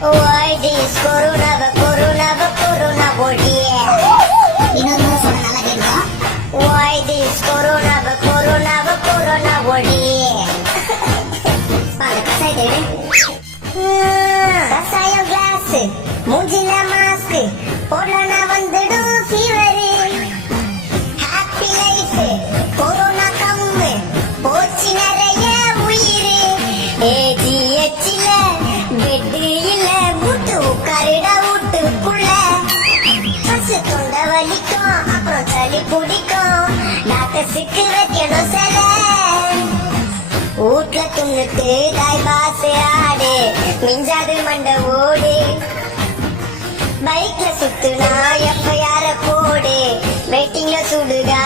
Why this corona body? இன்னொரு சொல்ல நல்லா கேளுங்க. Why this corona body? அந்த கசாயத்தை எடு. கசாயம் கிளாஸ் மூஞ்சில மாஸ்க் போடனா வந்துடும் ஃபீவர். ஹாப்பி லைஃப் கொரோனா கம்மு போச்சு நிறைய உயிர். ஏஜிஎச்ல பெட் இல்ல முட்டு உட்காரிட வீட்டுக்குள்ள. பசு தொண்டை வலிக்கும் அப்புறம் சளி பிடிக்கும். டாக்டர்ஸுக்கு வைக்கணும் சில வீட்ல துண்ணுட்டு தாய் பாசை ஆடு மிஞ்சாது மண்ட ஓடு. பைக்ல சுத்துனா எப்ப யார போடு வெயிட்டிங்ல சுடுகா